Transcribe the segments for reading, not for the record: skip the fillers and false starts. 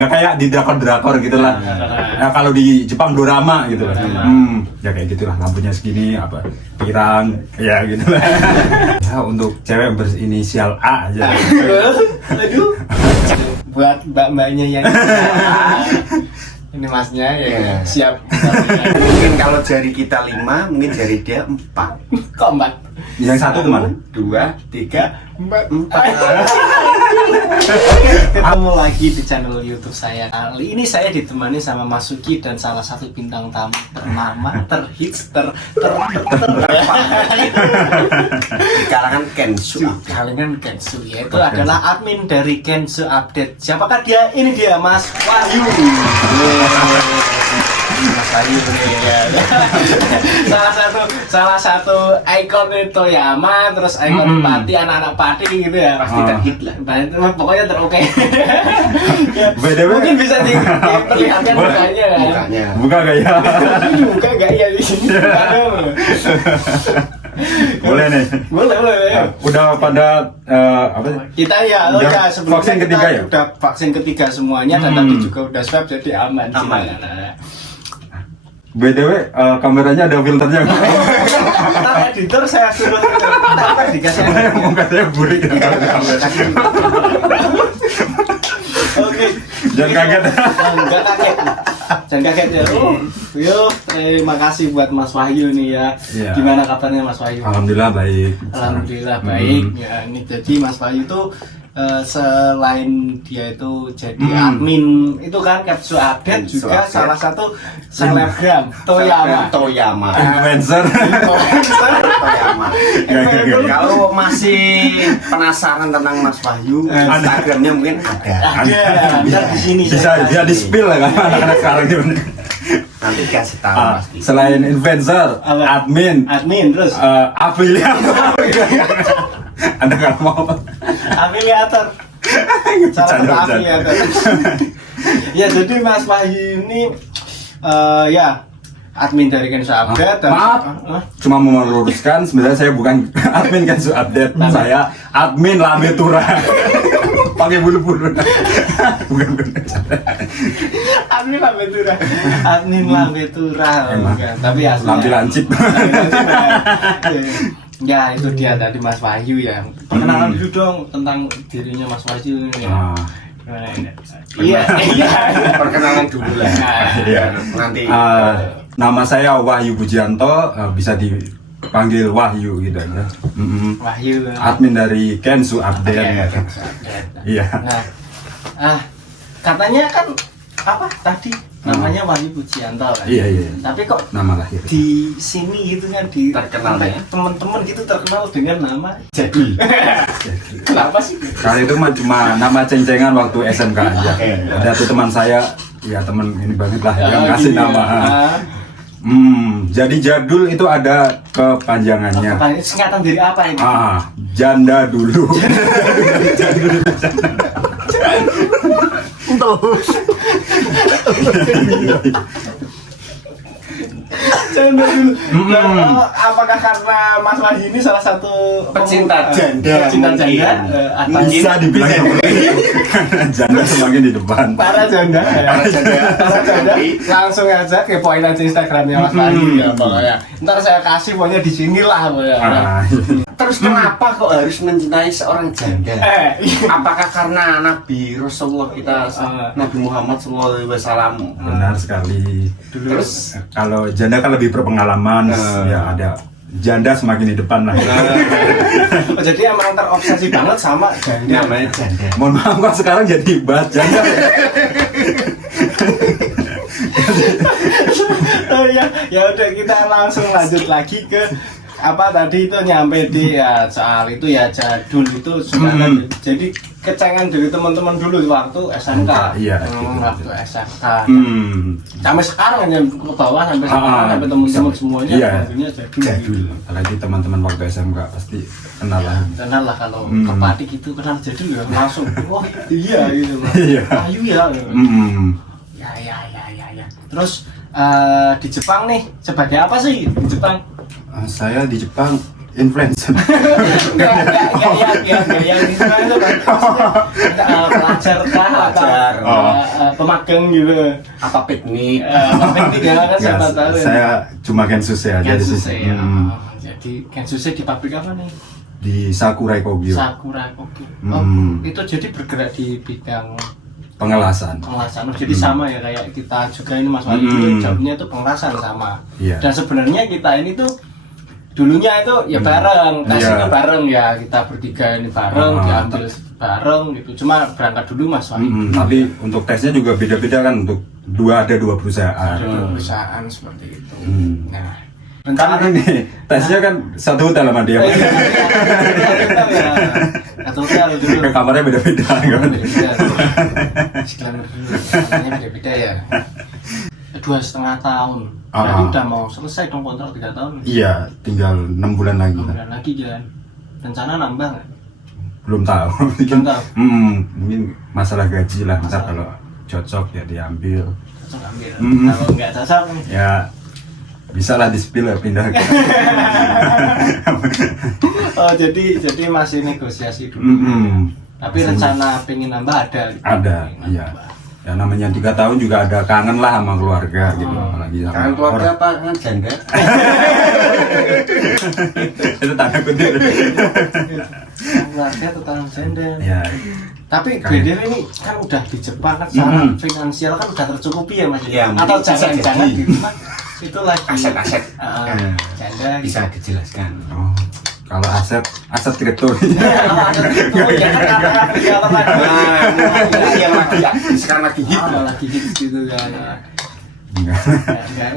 Nggak kayak di drakor-drakor gitu lah. Nah, kalau di Jepang dorama gitu lah. Ya kayak gitulah, lampunya segini, apa pirang, ya gitu lah. Ya, untuk cewek berinisial A aja. Aduh. Buat mbak-mbaknya yang ini masnya ya siap. Mungkin kalau jari kita 5, mungkin jari dia 4. Kok 4? Yang satu kemana? 2, 3, 4. Ketemu lagi di channel YouTube saya. Kali ini saya ditemani sama Mas Suki dan salah satu bintang tamu ternama, terhits, Di kalangan Kensu. kalangan Kensu, yaitu adalah admin dari Kensu Update. Siapakah dia? Ini dia Mas Wahyu. Mas Wahyu nih ya. salah satu ikon Toyama, terus ikon Pati, anak-anak Pati gitu ya. Pasti terhit lah. Pokoknya teroke. BTW Mungkin bisa diperlihatkan mukanya kan. Mukanya. buka gak ya? Ini muka gak ya di sini? Aduh. Boleh nih. Boleh. Udah pada apa sih? Kita ya, Udah sebelumnya vaksin kita ketiga ya? udah vaksin ketiga semuanya dan tadi juga udah swab jadi aman. Aman. Nah, BTW kameranya ada filternya nggak? ntar editor saya suruh ntar dikasih. Mau katanya burik gitu kalau ada kamera. Oke. Jangan kaget. Enggak kaget. Jangan kaget ya. Yo, terima kasih buat Mas Wahyu nih ya. Iya. Gimana kabarnya Mas Wahyu? Alhamdulillah baik. Alhamdulillah baik. Ya, ini jadi Mas Wahyu tuh selain dia itu jadi admin itu kan Kensu Update Kensu juga Update. salah satu selebgram Toyama. Toyama. Influencer. Toyama. Gak. Kalau masih penasaran tentang Mas Wahyu, Instagramnya mungkin ada. Ada, bisa di sini. Bisa dia di spill lah kan anak-anak sekarang ini. Nanti kasih tahu Ah, pasti. selain influencer, admin, Admin terus afiliat. Anda nggak mau? afiliator. Salah satu afiliator. Ya jadi Mas Wahyu ini ya admin dari Kensu Update. Maaf, cuma mau meluruskan sebenarnya saya bukan admin Kensu Update, saya admin Lametura. Pakai bulu-bulu. Bukan. Admin Lambetura. Admin Lambetura. Bukan, tapi asli. Lampi lancip. Ya itu dia tadi Mas Wahyu ya. Perkenalan dulu dong tentang dirinya Mas Wahyu ini. Ah, Gimana ini? Iya. Perkenalan dulu lah. Iya. Nanti Nama saya Wahyu Pujianto, bisa dipanggil Wahyu gitu aja. Wahyu. Admin dari Kensu Update. Kensu Update. Iya. Nah, katanya kan apa tadi namanya Wahyu Pujianto kan? Iya. Tapi kok Nama lahir. di sini gitu kan di Terkenal ya? teman-teman gitu terkenal dengan nama Jadul. Kenapa sih? Kali itu mah cuma nama ceng-cengan waktu SMK aja. Ada tuh teman saya, ya teman ini banget lah yang ngasih gitu nama. ya. Jadi jadul itu ada kepanjangannya. Ini singkatan dari apa ini? Janda dulu. Janda dulu. Nah, apakah karena Mas Wahyu ini salah satu Pecinta janda, pecinta mungkin. janda? Atau Bisa dibilang seperti itu. Karena janda semakin di depan. para janda? Para janda. Para janda. Langsung aja kepoin aja Instagramnya Mas Wahyu ya pokoknya. Ntar saya kasih pokoknya di sinilah pokoknya. terus kenapa kok harus mencintai seorang janda? Iya. Apakah karena Nabi Rasulullah kita Nabi Muhammad SAW? Benar sekali. Terus Kalau janda kan lebih berpengalaman, ya ada janda semakin di depan lah. Oh, jadi emang terobsesi banget sama janda. namanya janda. Mohon maaf kok sekarang jadi bahas janda. Oh ya, ya udah kita langsung lanjut lagi ke apa tadi itu nyampe di ya soal itu ya jadul itu sudah jadi kecengan dari teman-teman dulu waktu SMK. Iya, waktu SMK. Sampai sekarang aja ke bawah sampai sekarang sampai teman-teman semuanya iya. panggilnya jadul. Apalagi teman-teman waktu SMK pasti kenal lah. Kenal lah kalau ke Pati gitu kenal jadul ya langsung. Oh iya gitu. Iya. Wahyu ya. Ya. Terus di Jepang nih sebagai apa sih di Jepang? Saya di Jepang influencer. Enggak yang itu kan itu maksudnya pelajar kah atau pemagang gitu. Apa piknik? Piknik ya kan siapa tahu. Saya cuma Kensus ya. Kensus ya. Jadi Kensusnya di pabrik apa nih? Di Sakurai Kogyo. Sakura Kogyo. Itu jadi bergerak di bidang Pengelasan. pengelasan. Jadi sama ya kayak kita juga ini Mas Wahyu jobnya itu pengelasan sama. Iya. Dan sebenarnya kita ini tuh dulunya itu ya bareng, tes itu bareng ya, kita bertiga ini bareng, diambil bareng gitu. Cuma berangkat dulu Mas Wahyu. Tapi untuk tesnya juga beda-beda kan, untuk ada dua perusahaan. Ada perusahaan seperti itu. Nah, Kan ini tesnya kan satu hotel sama dia. Satu hotel dulu. Kamarnya beda-beda kan. Beda-beda ya. 2,5 tahun. Berarti udah mau selesai dong kontrak 3 tahun. Iya, tinggal 6 bulan lagi. 6 bulan lagi jalan. Rencana nambah nggak? Belum tahu. Belum tahu. Mungkin masalah gaji lah, ntar kalau cocok ya diambil. Cocok ambil. Kalau nggak cocok nih. Ya bisa lah di-spill ya, pindah ke. Oh, jadi masih negosiasi dulu. Tapi rencana pengen nambah ada. Ada, iya. Ya namanya 3 tahun juga ada kangen lah sama keluarga gitu, apalagi sama Kangen keluarga apa? Kangen janda? Itu tanda kutip. Keluarga tetangga janda. Ya. Tapi BDR ini kan udah di Jepang kan secara finansial kan udah tercukupi ya Mas. Iya, Atau mungkin jangan-jangan bisa di rumah itu lagi Aset-aset. janda Bisa dijelaskan. Oh, kalau aset kripto. Oh ya kan Yang lagi sekarang lagi hit. lagi gitu kan. Enggak.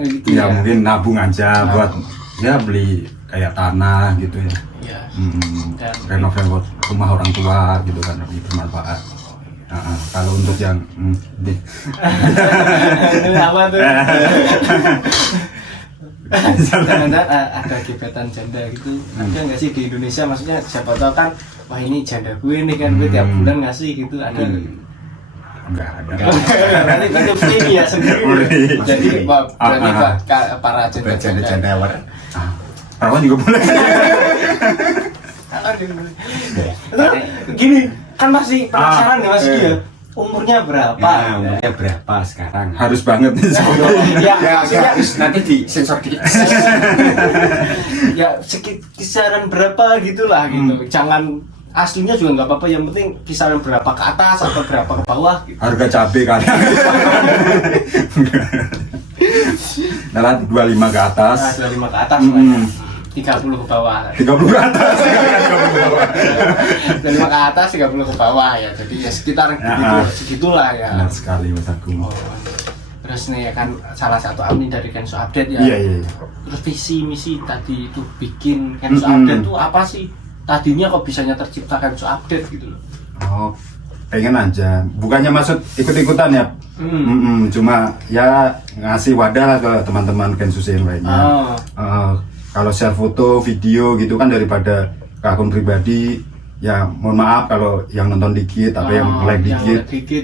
Gitu Ya mungkin nabung aja buat ya beli kayak tanah gitu ya. Iya. Renov rumah orang tua gitu kan, lebih bermanfaat. Kalau untuk yang Ini apa tuh? Jangan ada gebetan janda gitu. Ada nggak sih di Indonesia? Maksudnya siapa tahu kan, wah ini janda gue nih kan, gue tiap bulan ngasih gitu. Ada. enggak ada. Nanti bentuk ini ya sendiri. Jadi berarti buat para janda-janda. Janda-jandawar. Perawan juga boleh. Gini, kan masih penasaran nih Mas ya. Umurnya berapa? Ya, umurnya berapa sekarang? Harus banget nih. Ya, Ya, nanti di sensor dikit. ya kisaran berapa gitulah gitu. Jangan aslinya juga nggak apa-apa, yang penting kisaran berapa ke atas atau berapa ke bawah gitu. Harga cabai kan. Nah, 25 ke atas. Nah, 25 ke atas lah. 30 ke bawah. 30 ke atas. 25 ke atas, 30 ke bawah ya. Jadi ya sekitar segitulah ya. Benar sekali Mas Agung. Terus nih ya kan salah satu admin dari Kenso Update ya. Iya. Terus visi misi tadi itu bikin Kenso Update itu apa sih? Tadinya kok bisanya tercipta Kenso Update gitu loh. Oh, pengen aja. Bukannya maksud ikut-ikutan ya. Cuma ya ngasih wadah lah ke teman-teman Kensus yang lainnya. Kalau share foto, video gitu kan, daripada ke akun pribadi, ya mohon maaf kalau yang nonton dikit atau yang like dikit. Gitu.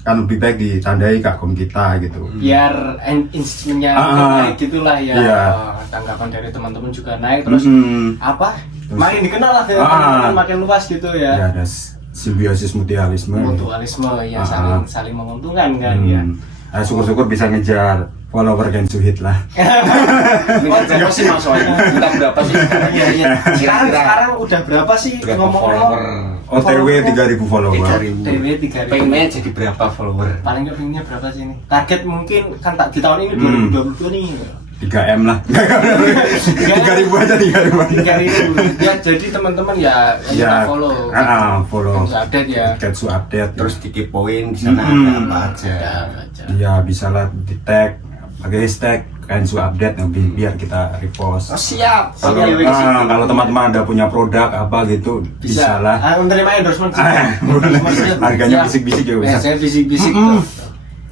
Kan lebih baik ditandai ke akun kita gitu. Biar instrumennya naik gitulah ya. Iya. Tanggapan dari teman-teman juga naik, terus apa? Makin dikenal lah ya, makin luas gitu ya. Ya ada simbiosis mutualisme. Mutualisme ya, saling menguntungkan kan ya. Syukur-syukur bisa ngejar follower Kensu Hit lah. Berapa sih Mas Wahyu? Kita berapa sih? Iya. Sekarang udah berapa sih ngomong-ngomong? OTW 3.000 follower. 3.000. Pengennya jadi berapa follower? Paling nggak pengennya berapa sih ini? Target mungkin kan tak di tahun ini 2022 nih. 3M lah. 3.000 aja 3.000. 3.000. Ya jadi teman-teman ya kita follow. Follow. Kenso Update ya. Kensu Update. Terus dikepoin di sana ada apa aja. Ya bisa lah di tag pakai hashtag Kensu Update biar kita repost. Oh, siap. Kalau teman-teman ada punya produk apa gitu bisa lah. Menerima endorsement. Harganya bisik-bisik ya bisa. Saya bisik-bisik.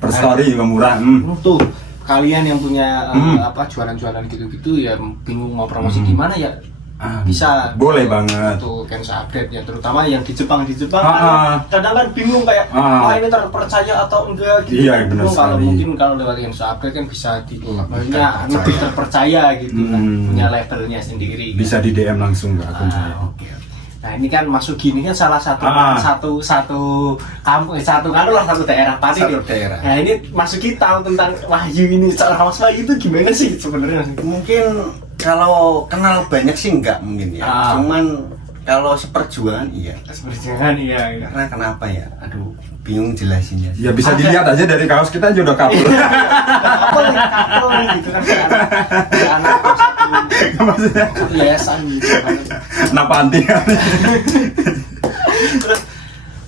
Per story juga murah. Tuh kalian yang punya apa jualan-jualan gitu-gitu ya bingung mau promosi gimana ya, bisa boleh banget untuk cancer update ya, terutama yang di Jepang Ah, kan kadang kan bingung kayak Ah. wah ini terpercaya atau enggak gitu. Iya, benar Bingung. Kalau sekali. mungkin kalau lewat cancer update kan bisa lebih terpercaya gitu kan, punya labelnya sendiri kan. bisa di DM langsung ke akun saya. Oke. Nah ini kan masuk gini kan salah satu Ah. satu kampung satu daerah Pati Satu Dio. daerah. Nah ini masuk kita tahu tentang Wahyu ini, seorang Mas Wahyu itu gimana sih sebenarnya? Mungkin kalau kenal banyak sih enggak mungkin ya. Ah. Cuman kalau seperjuangan iya. Seperjangan iya. Karena kenapa ya? Aduh, bingung jelasinnya. Ya bisa dilihat aja dari kaos kita aja udah kabur. Kapal gitu kan anak Maksudnya yayasan gitu kan. kenapa anti? Terus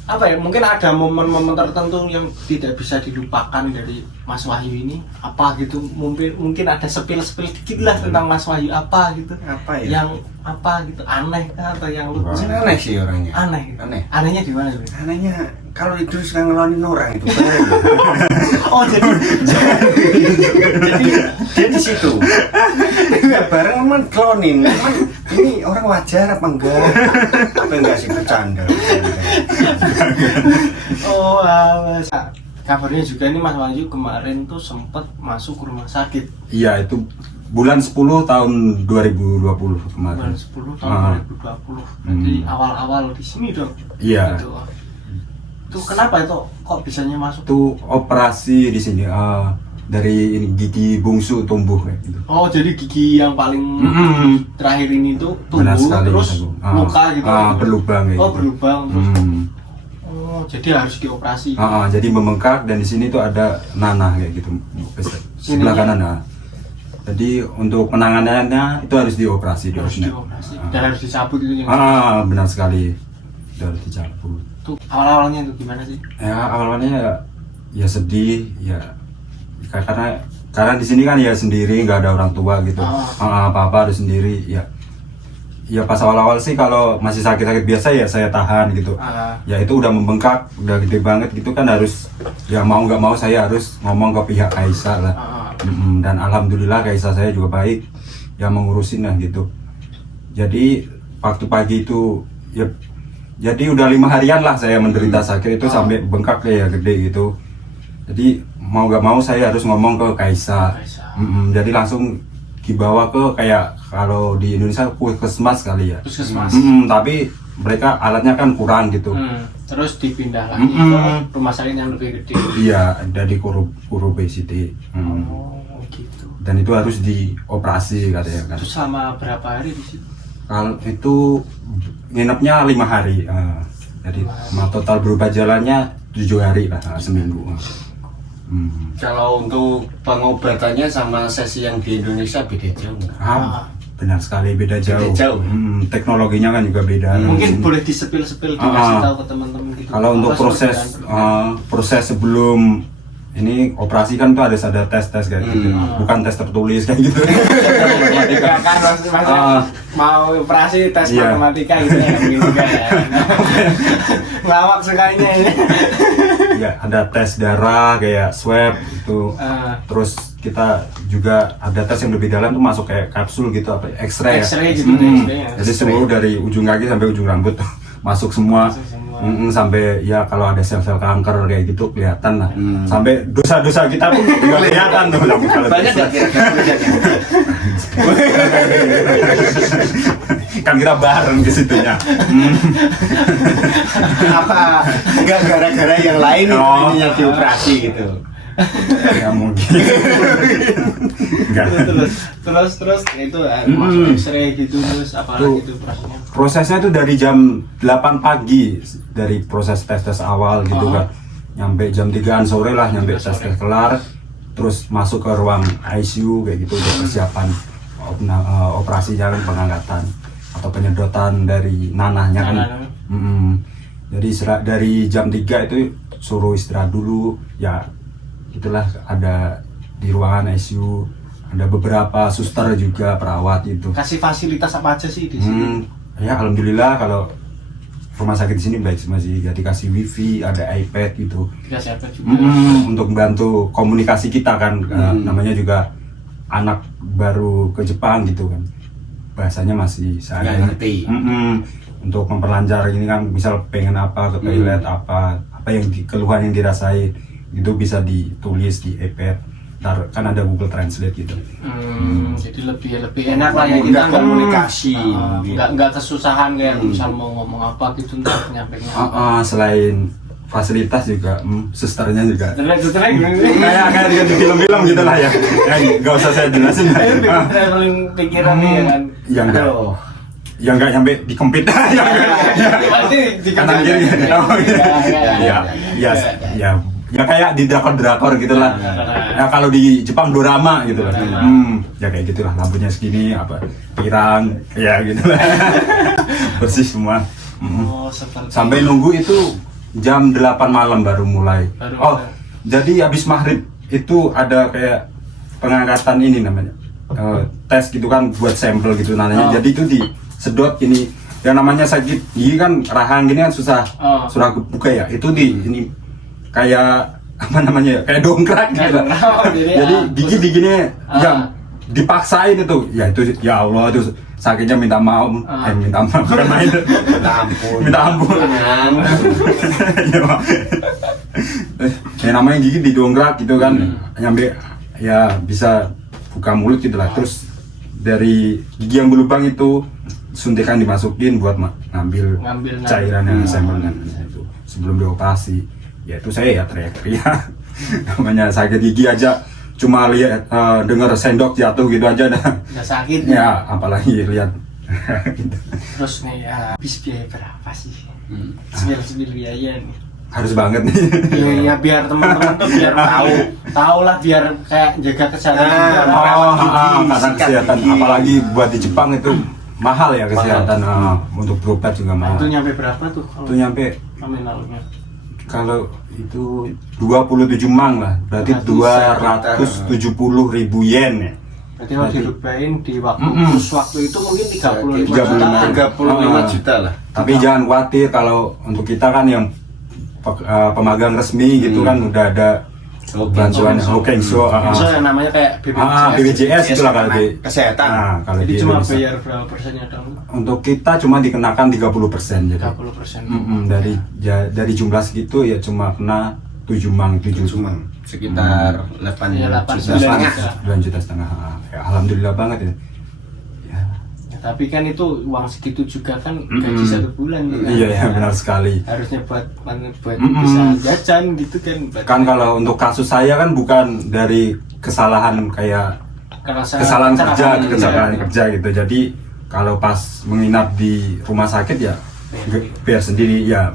apa ya, mungkin ada momen-momen tertentu yang tidak bisa dilupakan dari Mas Wahyu ini, apa gitu, mungkin ada spill dikit lah tentang Mas Wahyu, apa gitu, Apa ya? yang apa gitu, aneh kah, atau yang lucu? Mungkin aneh sih orangnya. Aneh gitu. Aneh. Anehnya di mana gitu? Anehnya kalau itu suka ngelonin orang itu. Oh jadi Jadi dia di situ. Enggak bareng emang cloning. Emang ini orang wajar apa enggak? Apa enggak sih bercanda? oh alas. Kabarnya juga ini Mas Wahyu kemarin tuh sempat masuk ke rumah sakit. Iya, itu bulan 10 tahun 2020 kemarin. Bulan 10 tahun Ah. 2020. Berarti awal-awal di sini dong. Iya. Gitu. Itu kenapa itu kok bisanya masuk? Itu operasi di sini dari ini gigi bungsu tumbuh kayak gitu. Oh, jadi gigi yang paling terakhir ini tuh Benar tumbuh sekali, terus Mas Agung. luka gitu. Berlubang kayak Oh, gitu. berlubang terus. Hmm. Oh, jadi harus dioperasi. Jadi membengkak dan di sini tuh ada nanah kayak gitu. Sebelah Sininya? kanan. Nah. Jadi untuk penanganannya itu harus dioperasi, Harus harusnya. dioperasi. Dan harus dicabut itu yang. Benar sekali. Itu harus dicabut. Tuh awal-awalnya itu gimana sih? Ya awalnya ya sedih ya karena di sini kan ya sendiri, nggak ada orang tua gitu. Apa-apa harus sendiri ya pas awal-awal sih kalau masih sakit-sakit biasa ya saya tahan gitu. Ya itu udah membengkak, udah gede banget gitu kan, harus ya mau nggak mau saya harus ngomong ke pihak Kaisa lah. Dan alhamdulillah Kaisa saya juga baik yang mengurusin lah gitu. Jadi waktu pagi itu ya jadi udah 5 harian lah saya menderita sakit itu sampai bengkak ya gede gitu. Jadi mau gak mau saya harus ngomong ke Kaisa. Jadi langsung dibawa ke kayak kalau di Indonesia puskesmas kali ya. Puskesmas. Tapi mereka alatnya kan kurang gitu. Terus dipindah lagi ke rumah sakit yang lebih gede. Iya, ada di Kurobe City. Oh, gitu. Dan itu harus dioperasi katanya kan. Itu selama berapa hari di situ? Kalau itu nginepnya 5 hari. Jadi total berubah jalannya 7 hari lah, seminggu. Kalau untuk pengobatannya sama sesi yang di Indonesia beda jauh nggak? Benar sekali, beda jauh. jauh. Teknologinya kan juga beda. Mungkin boleh disepil-sepil dikasih tahu ke teman-teman gitu. Kalau untuk Apa proses sebelum ini operasi kan tuh ada tes kayak gitu, bukan tes tertulis kayak gitu. ya kan maksudnya mau operasi tes Iya. matematika gitu ya, gitu kan ya. Ngelawak sekalinya ini. Ya ada tes darah kayak swab itu. Terus kita juga ada tes yang lebih dalam tuh masuk kayak kapsul gitu, apa X-ray ya. X-ray gitu, X-ray ya. Jadi seluruh dari ujung kaki sampai ujung rambut tuh masuk semua. Sampai ya kalau ada sel-sel kanker kayak gitu kelihatan lah. Sampai dosa-dosa kita pun juga kelihatan tuh. Banyak nggak kira-kira? Kan kita bareng di situnya. Apa nggak gara-gara yang lain Oh. ini yang dioperasi gitu? Ya mungkin. Enggak. terus itu masuk X-ray gitu, terus apa Tuh. gitu prosesnya. Prosesnya tuh dari jam 8 pagi dari proses tes awal gitu kan. Nyampe jam 3-an sore lah, nyampe tes kelar. Terus masuk ke ruang ICU kayak gitu, udah persiapan operasi jalan pengangkatan atau penyedotan dari nanahnya kan. Jadi dari jam 3 itu suruh istirahat dulu ya. Itulah ada di ruangan ICU, ada beberapa suster juga, perawat itu. Kasih fasilitas apa aja sih di sini? Ya alhamdulillah kalau rumah sakit di sini baik, masih dikasih wifi, ada iPad gitu. Dikasih apa juga? Untuk membantu komunikasi kita kan, namanya juga anak baru ke Jepang gitu kan. bahasanya masih Nggak saya ngerti. untuk memperlancar ini kan, misal pengen apa ke toilet apa yang keluhan yang dirasain itu bisa ditulis di iPad, ntar kan ada Google Translate gitu. Jadi lebih enak lah ya, kita Mudah komunikasi. nggak kesusahan kayak misal mau ngomong apa gitu ntar nyampainya Selain fasilitas juga, susternya juga jelek kayak di film-film gitu lah ya. Nggak usah saya jelasin. traveling pikiran ya kan. Yang nggak sampai dikempit. Pasti Kanan kiri. Ya kayak di drakor gitu lah. Ya kalau di Jepang dorama gitu lah. Ya kayak gitulah, lampunya segini, pirang, ya gitu lah. Bersih semua. Seperti Sampai nunggu itu jam 8 malam baru mulai. Jadi habis maghrib itu ada kayak pengangkatan ini namanya. Tes gitu kan buat sampel gitu namanya. Jadi itu disedot ini yang namanya sakit gigi kan, rahang gini kan susah buka ya. Itu ini kayak apa namanya? Kayak dongkrak gitu. Jadi gigi digini yang dipaksain itu. Ya itu ya Allah itu sakitnya minta maaf, minta maaf bukan main. Minta ampun. Ya namanya gigi didongkrak gitu kan, nyampe ya bisa buka mulut gitu lah. Terus dari gigi yang berlubang itu suntikan dimasukin buat ngambil cairan yang sampelnya itu sebelum dioperasi. Ya itu saya ya teriak-teriak. Namanya sakit gigi aja cuma lihat dengar sendok jatuh gitu aja dah. Udah sakit ya, apalagi lihat. Terus nih habis biaya berapa sih? Biaya nih harus banget nih. Ya biar teman-teman tuh biar tahu lah, biar kayak jaga kesehatan karena kesehatan apalagi buat di Jepang itu mahal ya kesehatan. Untuk berobat juga mahal. Itu nyampe berapa tuh? Itu nyampe nominalnya kalau itu 27 mang lah, berarti 270.000 yen ya. Berarti kalau dirubahin di waktu itu mungkin 35 juta lah. Tapi jangan khawatir, kalau untuk kita kan yang pemagang resmi gitu kan udah ada bantuan Hokenso yang namanya kayak BPJS itulah kalau di kesehatan. Kalau jadi di cuma Indonesia. bayar berapa persennya dong? Untuk kita cuma dikenakan 30% jadi 30%. dari jumlah segitu ya cuma kena 7 mang sekitar 8 juta setengah. Ya, alhamdulillah banget ya. Tapi kan itu uang segitu juga kan gaji 1 bulan ya. Iya benar sekali. Harusnya buat bisa jajan gitu kan. Kan kalau untuk kasus saya kan bukan dari kesalahan kayak kesalahan kerja gitu. Jadi kalau pas menginap di rumah sakit ya biar sendiri ya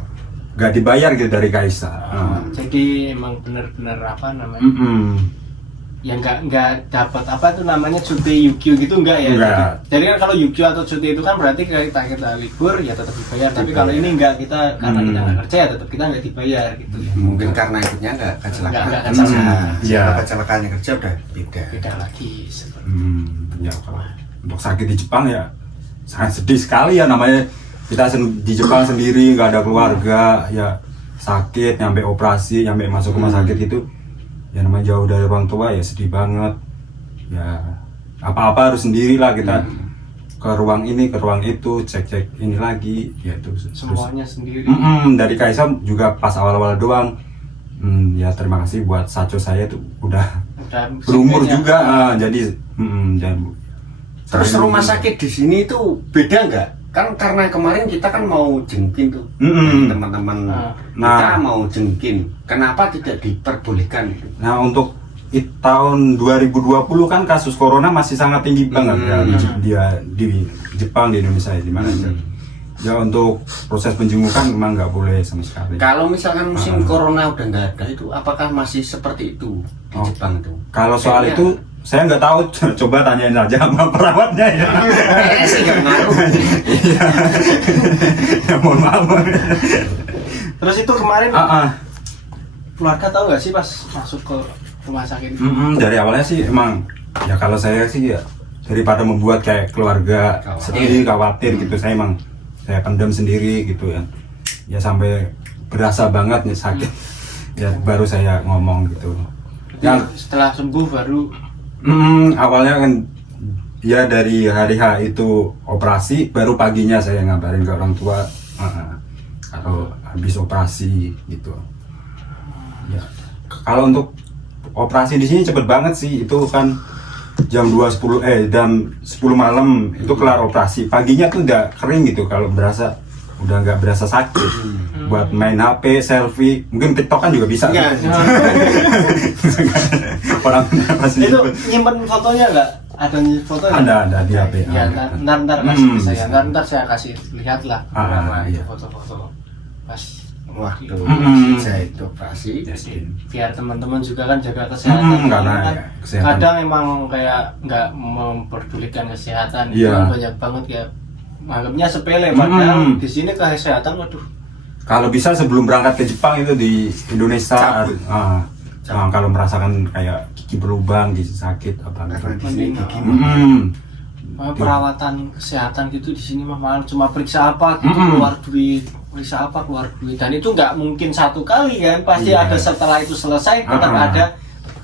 nggak dibayar gitu dari Kaisa. Jadi emang benar-benar apa namanya? Ya nggak dapat apa tuh namanya cuti Yukio gitu enggak ya? Jadi kan kalau Yukio atau cuti itu kan berarti kita libur ya tetap dibayar. Tapi kalau ini enggak, kita karena kita nggak kerja ya tetap kita nggak dibayar gitu ya. Mungkin karena ikutnya nggak kecelakaan. Kecelakaannya kerja udah beda lagi. Ya kalau untuk sakit di Jepang ya sangat sedih sekali ya, namanya kita di Jepang sendiri nggak ada keluarga ya, sakit nyampe operasi nyampe masuk rumah sakit itu ya namanya jauh dari orang tua ya sedih banget ya. Apa-apa harus sendiri lah kita, ke ruang ini ke ruang itu, cek ini lagi ya, itu semuanya sendiri. Dari Kaisa juga pas awal-awal doang. Ya terima kasih buat Sacho saya tuh udah berumur juga jadi terus rumah sakit di sini itu beda nggak? Kan karena kemarin kita kan mau jengkin tuh teman-teman kita mau jengkin, kenapa tidak diperbolehkan? Nah untuk tahun 2020 kan kasus corona masih sangat tinggi banget di Jepang, di Indonesia ya, di mana aja. Ya untuk proses penjengukan memang nggak boleh sama sekali. Kalau misalkan musim corona udah nggak ada itu, apakah masih seperti itu di Jepang itu? Kalau soal itu saya nggak tahu, coba tanyain aja sama perawatnya ya. Sih nggak ngaruh. Ya mohon maaf. Terus itu kemarin keluarga tahu nggak sih pas masuk ke rumah sakit? Dari awalnya sih emang ya, kalau saya sih ya daripada membuat kayak keluarga sedih khawatir gitu, saya emang saya pendam sendiri gitu ya. Ya sampai berasa banget nih sakit. Ya baru saya ngomong gitu. Yang setelah sembuh baru awalnya kan ya dari hari H itu operasi, baru paginya saya ngabarin ke orang tua kalau habis operasi gitu. Ya, kalau untuk operasi di sini cepet banget sih, itu kan jam 2.10 jam 10 malam itu kelar operasi. Paginya tuh udah kering gitu, kalau udah nggak berasa sakit. Buat main HP, selfie, mungkin TikTok kan juga bisa. Iya. Orang masih Itu nyimpen fotonya nggak? Ada fotonya? ada di HP. Ya, ntar kasih ke saya. Ntar saya kasih lihat lah iya. foto-foto pas Waktu Mm-mm. saya itu operasi. biar teman-teman juga kan jaga kesehatan. karena Kan ya, kesehatan. kadang emang kayak nggak memperdulikan kesehatan. Iya. Itu kan banyak banget ya. Anggapnya sepele, padahal di sini kesehatan, waduh. Kalau bisa sebelum berangkat ke Jepang itu di Indonesia kalau merasakan kayak gigi berlubang, gigi sakit apa Karena gitu. di sini gigi Perawatan kesehatan gitu di sini mah malah cuma periksa apa gitu keluar duit, periksa apa keluar duit, dan itu nggak mungkin satu kali kan, pasti Iya. ada setelah itu selesai tetap ada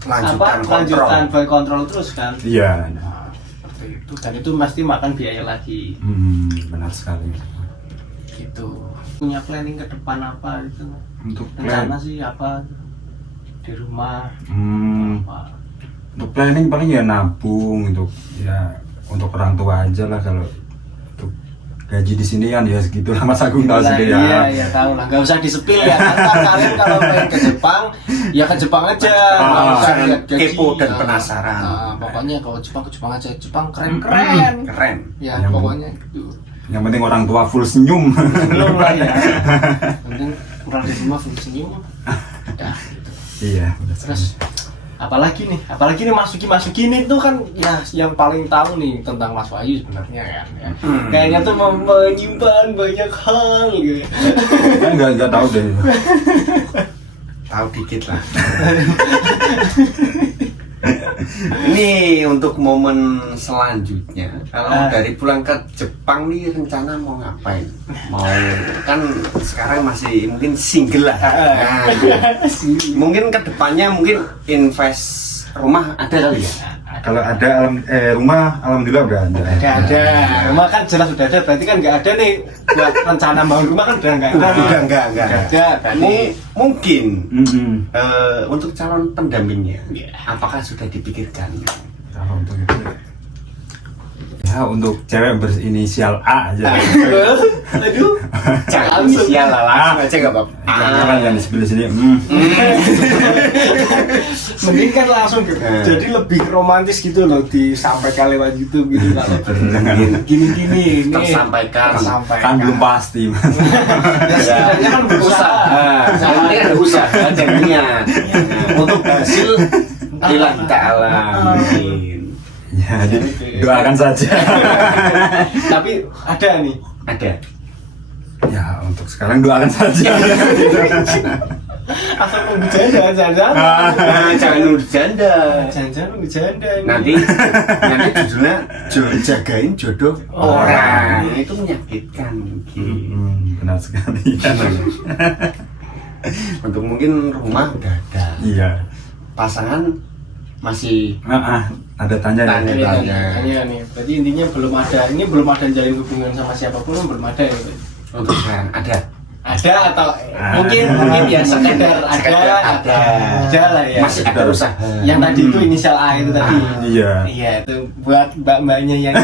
lanjutan by kontrol terus kan. Iya. Nah, seperti itu, dan itu pasti makan biaya lagi Benar sekali. gitu. Punya planning ke depan apa gitu, Untuk rencana sih apa di rumah apa? Untuk planning paling ya nabung untuk orang tua aja lah. Kalau untuk gaji di sini kan ya segitu lah, Mas Agung tahu sendiri ya. Iya tahu lah, nggak usah disepil ya. Ntar kalian kalau pengen ke Jepang ya ke Jepang aja, nggak usah lihat gaji. kepo dan penasaran. Pokoknya kalau Jepang ke Jepang aja, Jepang keren. Keren. Ya Yang- pokoknya gitu. Yang penting orang tua full senyum. Belum lah ya. Penting orang di rumah full senyum. Udah gitu. Iya. Benar Terus sekali. apalagi nih Masuki ini tuh kan ya yang paling tahu nih tentang Mas Wahyu sebenarnya kan ya. Kayaknya tuh menyimpan banyak hal gitu. Saya nggak tahu deh. Tahu dikit lah. Ini untuk momen selanjutnya. Kalau dari pulang ke Jepang nih rencana mau ngapain? Mau kan sekarang masih mungkin single lah. Nah, mungkin kedepannya mungkin invest rumah ada kali ya. Kalau ada rumah, alhamdulillah udah ada. Ada. Rumah kan jelas udah ada, berarti kan nggak ada nih buat rencana bangun rumah kan udah nggak ada. Udah enggak. Ada. Berarti Mungkin Mm-mm. untuk calon pendampingnya, Iya. apakah sudah dipikirkan? Kalau untuk itu ya untuk cewek berinisial A aja. aduh. Jangan Langsung. inisial lah, langsung aja nggak apa-apa. Jangan yang di sini. Mending kan langsung jadi lebih romantis gitu loh, disampaikan lewat YouTube gitu kalau gini ini Tersampaikan. Kan belum pasti, Mas. Ya sebenarnya kan berusaha. Ini ada usaha dan niat. Untuk hasil bila kita alamin. Ya, doakan saja. Tapi ada nih. Ada. Ya, untuk sekarang doakan saja. Asal nunggu janda, jangan-jangan. Nah, jangan nunggu janda. Jangan-jangan nunggu janda ini. Nanti judulnya jagain jodoh orang. Itu menyakitkan. Benar sekali. Untuk mungkin rumah udah ada. Iya. Pasangan masih Ada tanya ya. Tanya nih. Berarti intinya belum ada. Ini belum ada jalin hubungan sama siapapun, belum ada ya. untuk sekarang ada. Ada atau mungkin ya sekedar ada lah ya. Masih ada usaha. Yang tadi itu inisial A itu tadi. Iya. Iya, itu buat mbak-mbaknya yang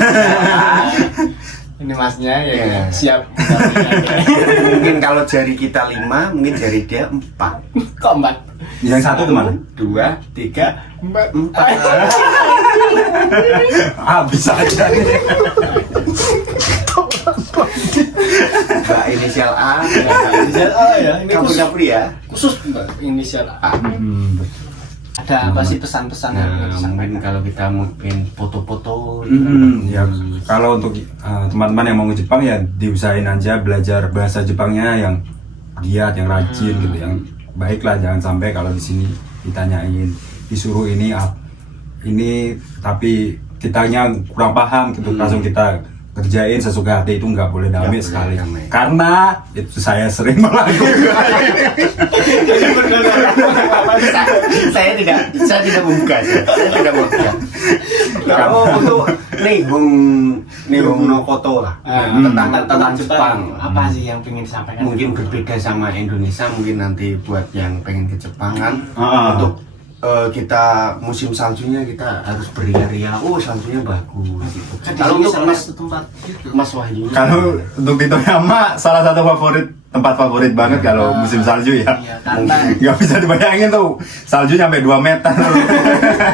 ini masnya ya, Iya. siap. Mungkin kalau jari kita 5, mungkin jari dia 4. Kok mbak? Yang satu teman. 2, 3, Mbak 4. Bisa aja. Mbak inisial A. inisial A ya. Ini khusus, Kapur ya. khusus mbak inisial A. Ada apa sih pesan-pesan yang Nah, mau disampaikan? mungkin kalau kita mungkin foto-foto. Ya, kalau untuk teman-teman yang mau ke Jepang ya diusahain aja belajar bahasa Jepangnya yang giat, yang rajin gitu, yang baik lah. Jangan sampai kalau di sini ditanyain, disuruh ini tapi kitanya kurang paham gitu, langsung kita kerjain sesuka hati itu nggak boleh damai Nggak sekali. boleh damai. Karena itu saya sering melakukan. Jadi benar saya tidak membuka. Saya tidak membuka. Kalau untuk nih no foto lah tentang Jepang. Apa sih yang ingin disampaikan? Mungkin berbeda sama Indonesia, mungkin nanti buat yang pengen ke Jepang kan untuk kita musim saljunya kita harus beria-ria, oh saljunya bagus gitu. Kalau untuk tempat gitu. Mas Wahyu, Kalau untuk di Toyama salah satu tempat favorit banget kalau musim salju ya. Iya, karena Nggak bisa dibayangin tuh salju sampai 2 meter.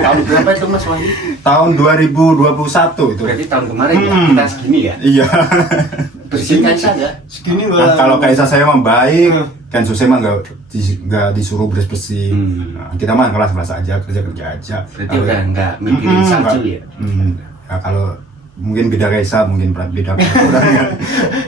tahun berapa itu Mas Wahyu? Tahun 2021 itu. Berarti tahun kemarin ya kita segini ya. Iya. Bersihkan saja. segini Nah, kalau Kaisa saya mah baik, kan Suse mah nggak disuruh bersih-bersih. Nah, kita mah kelas-kelas aja, kerja aja. Berarti udah nggak mikirin salju ya. Ya, kalau mungkin beda Kaisa, mungkin beda orangnya.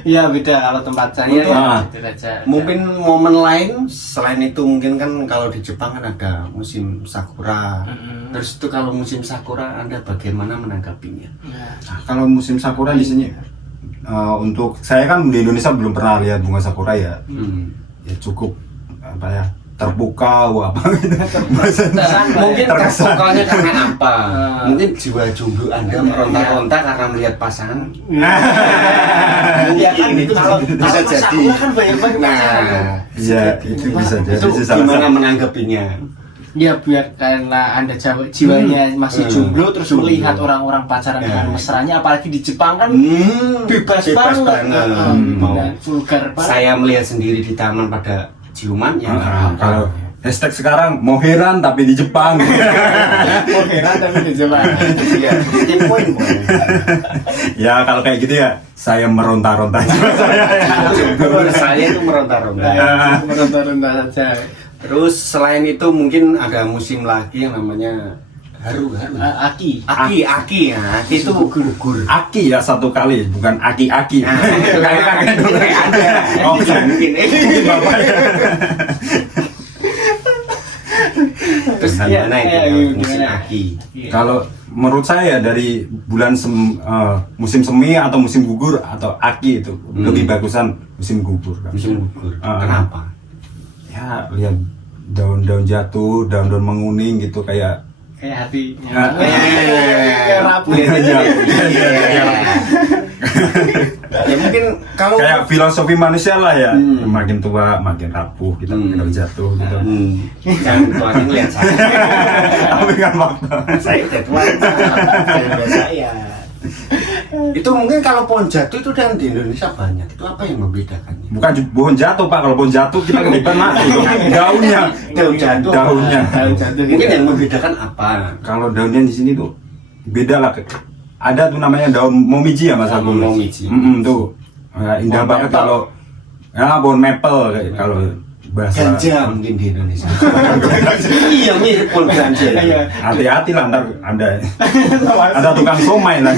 Iya beda kalau tempat saya Untuk- ya gitu aja. Mungkin momen lain selain itu mungkin kan kalau di Jepang kan ada musim sakura. Terus itu kalau musim sakura Anda bagaimana menanggapinya? Nah, kalau musim sakura di sini untuk saya kan di Indonesia belum pernah lihat bunga sakura ya. Ya cukup apa ya, terpukau apa gitu. Mungkin Terkesan. terpukulnya karena apa? Mungkin jiwa jomblo Anda meronta-ronta karena melihat pasangan. Iya kan Ini itu kalau bisa jadi. Sakura kan banyak-banyak pasangan. Nah, Iya, itu bisa jadi itu sih salah gimana satu. menanggapinya? Ya biar karena Anda jiwanya masih jomblo terus Jomblo. melihat orang-orang pacaran dengan mesranya, apalagi di Jepang kan bebas banget. Mau. Dan vulgar banget. Saya melihat sendiri di taman pada ciuman ya nggak apa-apa. Kalau hashtag sekarang mau heran tapi di Jepang. Oh, heran tapi di Jepang. Iya, tip poin. Ya kalau kayak gitu ya saya meronta-ronta juga saya. Jomblo saya itu meronta-ronta. Meronta-ronta saja. Terus selain itu mungkin ada musim lagi yang namanya haru. Aki. Aki ya. Aki itu gugur. Aki ya satu kali, bukan aki-aki. Nah, itu kakek dulu ada. Oh, Bisa mungkin. mungkin bapak ya. Terus Iya, gimana itu iya, musim gimana? aki? Kalau menurut saya dari bulan musim semi atau musim gugur atau aki itu lebih bagusan musim gugur. Kan? Musim gugur. Ah. Kenapa? Ya lihat daun-daun jatuh, daun-daun menguning gitu kayak Kayak hati. Kayak rapuh. Ya mungkin kalau kayak filosofi manusia lah ya. Makin tua makin rapuh, kita makin jatuh gitu. jangan tuanya ngeliat saya. Tapi kan fakta. Saya udah tua. Jangan saya. Itu mungkin kalau pohon jatuh itu kan di Indonesia banyak. Itu apa yang membedakannya? Bukan pohon jatuh Pak, kalau pohon jatuh kita ketiban mati. Daunnya, Daun jatuh. daunnya. Daun jatuh Mungkin gitu. yang membedakan apa? Kalau daunnya di sini tuh beda lah. Ada tuh namanya daun momiji ya Mas Agung. Momiji. Tuh ya, indah Pohon banget maple. kalau ya pohon maple kayak kalau bahasa. Ganja mungkin di Indonesia. Iya mirip pohon ganja. Iya. Hati-hati lah ntar ada tukang somai lah.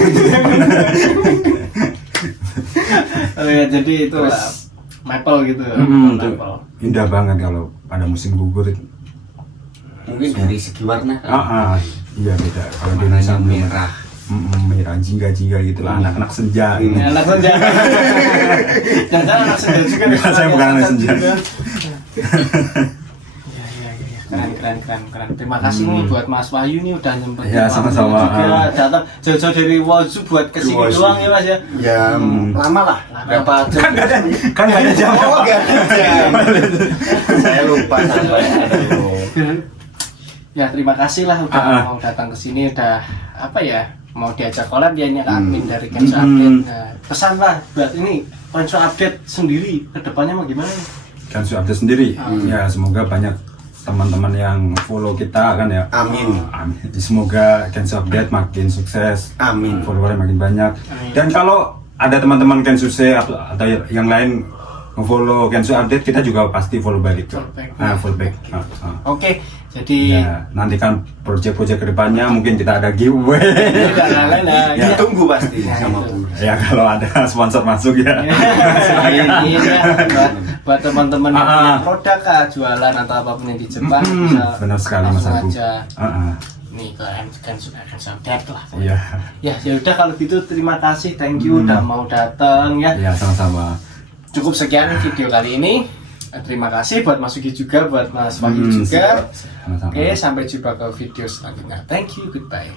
Oh ya, jadi itu lah. Maple gitu. Tuh, Maple. indah banget kalau pada musim gugur itu. Mungkin dari segi warna. Iya beda. Kalau di Warnanya Indonesia merah. merah jingga-jingga gitu lah, anak-anak senja. Gitu. Ya, anak senja. Jangan anak senja juga. Enggak, saya bukan anak senja. Keren. Terima kasih nih buat Mas Wahyu nih udah nyempetin Ya, waktu sama-sama. juga datang jauh-jauh dari Waju buat kesini Waju. doang ya Mas ya. Ya lama lah. Berapa jam? Kan nggak ada jam. Oh nggak ada jam. Saya lupa sampai. Aduh. Ya terima kasih lah udah Ah. mau datang ke sini, udah apa ya, mau diajak collab ya, ini admin dari Kenzo Update. Nah, pesan lah buat ini Kenzo Update sendiri kedepannya mau gimana nih? Kan sudah update sendiri. Ya semoga banyak teman-teman yang follow kita kan ya. Amin. Amin. Semoga Kenzo Update makin sukses. Amin. Followernya makin banyak. Amin. Dan kalau ada teman-teman Kenzo atau yang lain follow Kenzo Update, kita juga pasti follow balik. Follow back. Follow back. Oke, jadi Ya, nantikan project-project kedepannya mungkin kita ada giveaway. tidak lain lah. Ya. Tunggu pasti sama Bu. Ya kalau ada sponsor masuk ya. Ini ya buat buat teman-teman yang punya produk jualan atau apapun yang di Jepang bisa benar sekali Mas langsung Agung. aja Heeh. nih ke Hanson Deck lah. Iya. Ya udah kalau gitu terima kasih, thank you udah mau datang ya. Iya, sama-sama. Cukup sekian video kali ini. Terima kasih buat Mas Ugi juga, buat Mas Wahyu juga. Sama-sama. Oke, sampai jumpa ke video selanjutnya. Thank you, goodbye.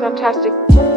Fantastic.